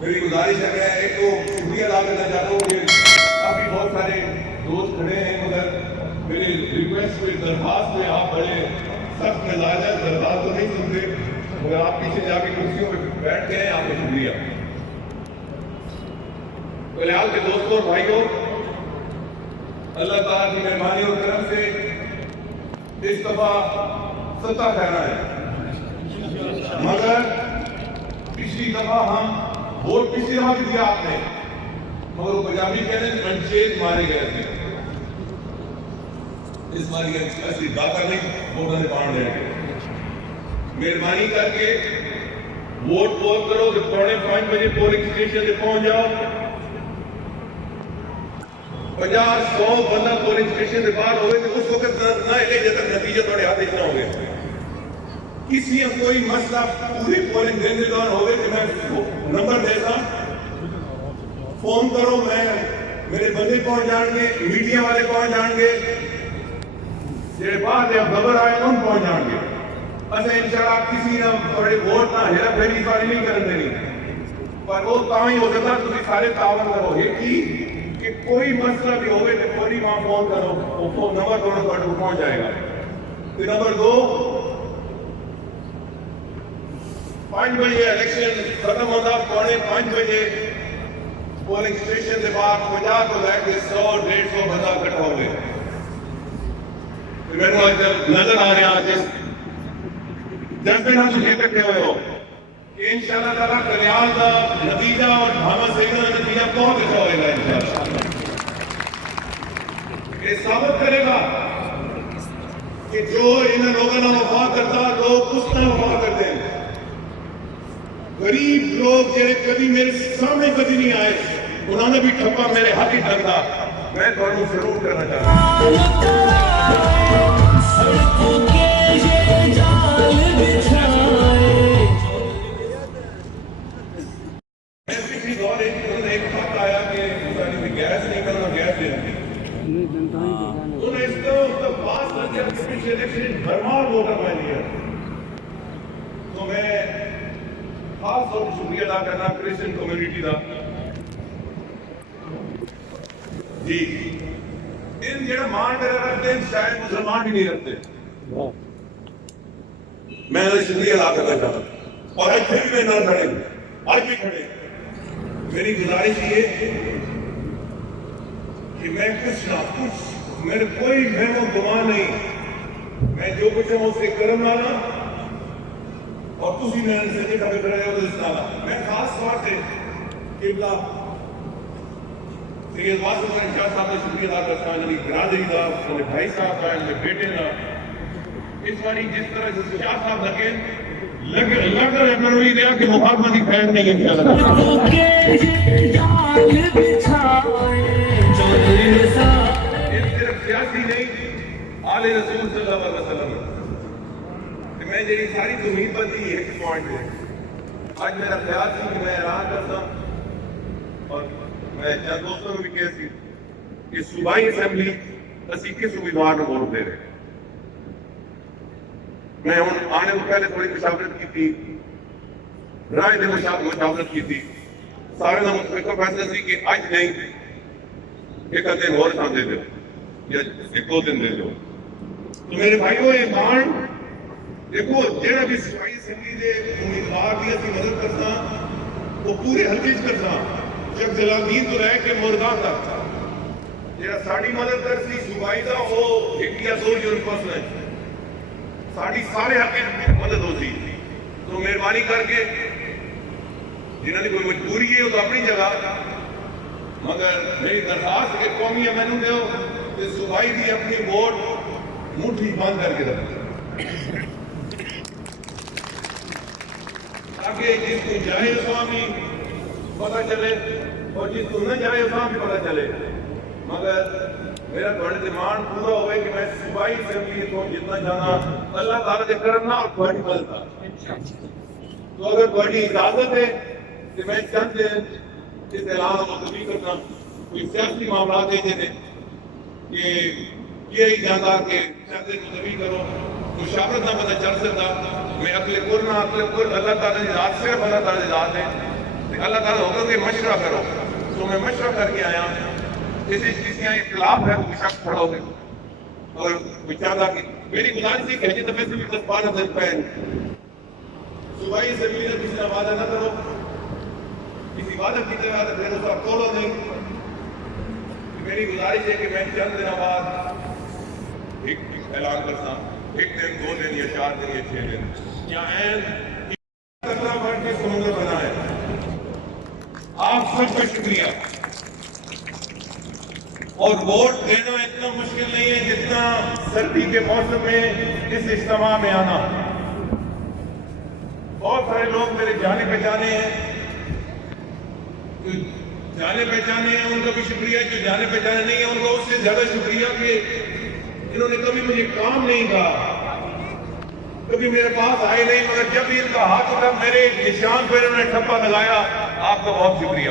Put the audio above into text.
میری گزارش ہے میں ایک تو شکریہ ادا کرنا چاہتا ہوں کہ کافی بہت سارے دوست کھڑے ہیں، مگر میری ریکویسٹ پہ درخواست پہ آپ بڑے سخت مزاج ہے، درخواست تو نہیں سنتے، مگر آپ پیچھے جا کے کرسیوں پہ بیٹھ گئے ہیں، آپ کا شکریہ۔ بہرحال کے دوستوں اور بھائیوں، اللہ تعالیٰ کی مہربانی اور کرم سے اس دفعہ ستہ کہنا ہے، مگر پچھلی دفعہ ہم ووٹ پچھلی دفعہ بھی دیا آپ نے، مگر وہ پنجابی کہتے ہیں انچیز مارے گئے تھے، اس ماری ایسی داتا نہیں ووٹوں نے پانڈ رہے گئے۔ مہربانی کر کے ووٹ پوسٹ کرو کہ 4:30 بجے پولنگ اسٹیشن سے پہنچ جاؤ، 50-100 بندہ پولنگ اسٹیشن سے باہر ہوئے تو اس وقت نہ ایک جب تک نتیجہ تھوڑے ہاتھ نہ ہوئے، کسی کوئی مسئلہ پوری پولنگ دن کے دوران ہوئے کہ میں نمبر دیتا فون کرو، میں میرے بندے پہنچ جان گے، میڈیا والے پہنچ جان گے، جڑے باہر جب خبر آئے ان پہنچ جان گے۔ اچھا انشاءاللہ کسی نے تھوڑے ووٹ نہ ہیرا پھیری ساری نہیں کرن دینی، پر وہ تاں ہی ہو سکتا تسی سارے تعاون کرو یہ کی کہ کوئی مسئلہ بھی ہوئے تو فوری وہاں فون کرو، وہ فون نمبر دونوں تھوڑے پہنچ جائے گا۔ پھر نمبر 2، 5 بجے الیکشن ختم ہوتا، 4:45 بجے پولنگ اسٹیشن سے باہر 50 کو لے کے 100-150 بندہ اکٹھا ہوئے۔ میں نے جب نظر آ رہے ہیں جب بھی ہم تجھے اکٹھے ہوئے ہو کہ انشاءاللہ تعالیٰ کلیال کا نتیجہ اور محمد سیدنا کا نتیجہ بہت اچھا ہوئے گا انشاءاللہ۔ یہ ثابت کرے گا کہ جو ان لوگوں نے وفا کرتا لوگ اس نے وفا کرتے ہیں۔ غریب لوگ جنہیں کبھی میرے سامنے کبھی نہیں آئے انہوں نے بھی ٹھپا میرے ہاتھ ہی ڈنگا، میں تھوڑا ضرور کرنا چاہتا ہوں۔ میں پچھلی دور ایک خط آیا کہ گیس نہیں کرنا، گیس دے دی انہیں اس کو پاس کر کے پچھلے الیکشن بھرمار ووٹر میں لیا۔ تو میں خاص طور پر شکریہ ادا کرنا کرسچن کمیونٹی کا جی، ان جڑا مان کر رکھتے ہیں شاید مسلمان بھی نہیں رکھتے، میں نے شکریہ ادا کرنا چاہتا ہوں، اور آج پھر میں نہ کھڑے آج بھی کھڑے۔ میری گزارش یہ کہ میں کچھ نہ کچھ میرے کوئی مہم و گمان نہیں، میں جو کچھ ہوں اس سے کرم لانا اور تسی میں نے سجے کھڑے کھڑے ہو اس طرح میں خاص طور سے قبلہ سید واسف علی شاہ صاحب نے شکریہ ادا کرتا ہوں، میری برادری کا، میرے بھائی صاحب کا، میرے بیٹے کا، اس باری جس طرح سے شاہ صاحب لگ رہا ہے میں نے دیا کہ محمد کی خیر نہیں انشاءاللہ۔ صرف سیاسی نہیں، آل رسول صلی اللہ علیہ وسلم میں جی ساری تمید بندی ایک پوائنٹ ہے۔ آج میرا خیال تھی کہ میں اعلان کرتا ہوں اور میں چند دوستوں کو بھی کہہ سی کہ صوبائی اسمبلی اسی کس امیدوار نے ووٹ دے رہے۔ میں ہوں آنے کو پہلے تھوڑی مشاورت کی تھی، رائے نے مشاورت کی تھی، سارے نے متفقہ فیصلہ سی کہ آج نہیں ایک دن اور شان دے دو یا 1-2 دن دے دو۔ تو میرے بھائیوں یہ مان دیکھو جہاں بھی صوبائی اسمبلی دے امیدوار کی اسی مدد کرنا وہ پورے حلقے کرنا جب جلالدین تو رہ کے مردان تک جہاں ساڑی مدد کرسی صوبائی دا وہ 1 یا 2 یونیورسٹی ہے ساڑی سارے حلقے مدد ہوتی۔ تو مہربانی کر کے جنہوں نے کوئی مجبوری ہے وہ تو اپنی جگہ، مگر میری درخواست کہ قومی امن دو کہ صوبائی دی اپنی ووٹ مٹھی بند کر کے رکھتے تاکہ جس کو جائے اسوامی پتہ چلے اور جس کو نہ جائے اسوامی پتہ چلے۔ مگر میرا تھوڑے ڈیمانڈ پورا ہوئے کہ میں صوبائی اسمبلی کو جتنا جانا اللہ تعالیٰ سے کرنا اور تھوڑی مدد کرنا۔ تو اگر تھوڑی اجازت ہے کہ میں چند اس اعلان کو تبدیل کرنا کوئی سیاسی معاملات دیتے تھے کہ یہ اجازت کے چند متبی کرو مشاورت نہ پتہ چل سکتا، میں عقل کل نہ عقل کل اللہ تعالیٰ کی ذات صرف اللہ تعالیٰ کی ذات ہے، اللہ تعالیٰ ہوگا کہ مشورہ کرو، تو میں مشورہ کر کے آیا کسی اختلاف ہے تو شخص کھڑا ہو گئے اور کوئی چاہتا کہ میری گزارش تھی کہ جتنے پیسے بھی 10-12 دن پہ صبحائی زمین کسی کا وعدہ نہ کرو، کسی وعدہ کی طرح پھر اس کا توڑو نہیں. میری گزارش ہے کہ میں چند دنوں بعد ایک اعلان کرتا ہوں، 1 دن 2 دن یا 4 دن یا 6 دن یا این 17 بڑھ کے سمندر بنا ہے. آپ سب کا شکریہ. اور ووٹ دینا اتنا مشکل نہیں ہے جتنا سردی کے موسم میں اس اجتماع میں آنا. بہت سارے لوگ میرے جانے پہچانے ہیں، جو جانے پہچانے ہیں ان کا بھی شکریہ، جو جانے پہچانے نہیں ہیں ان کا اس سے زیادہ شکریہ کہ انہوں نے کبھی مجھے کام نہیں کہا، کبھی میرے پاس آئے نہیں، مگر جب بھی ان کا ہاتھ اٹھا میرے نشان پر انہوں نے ٹھپا لگایا. آپ کا بہت شکریہ.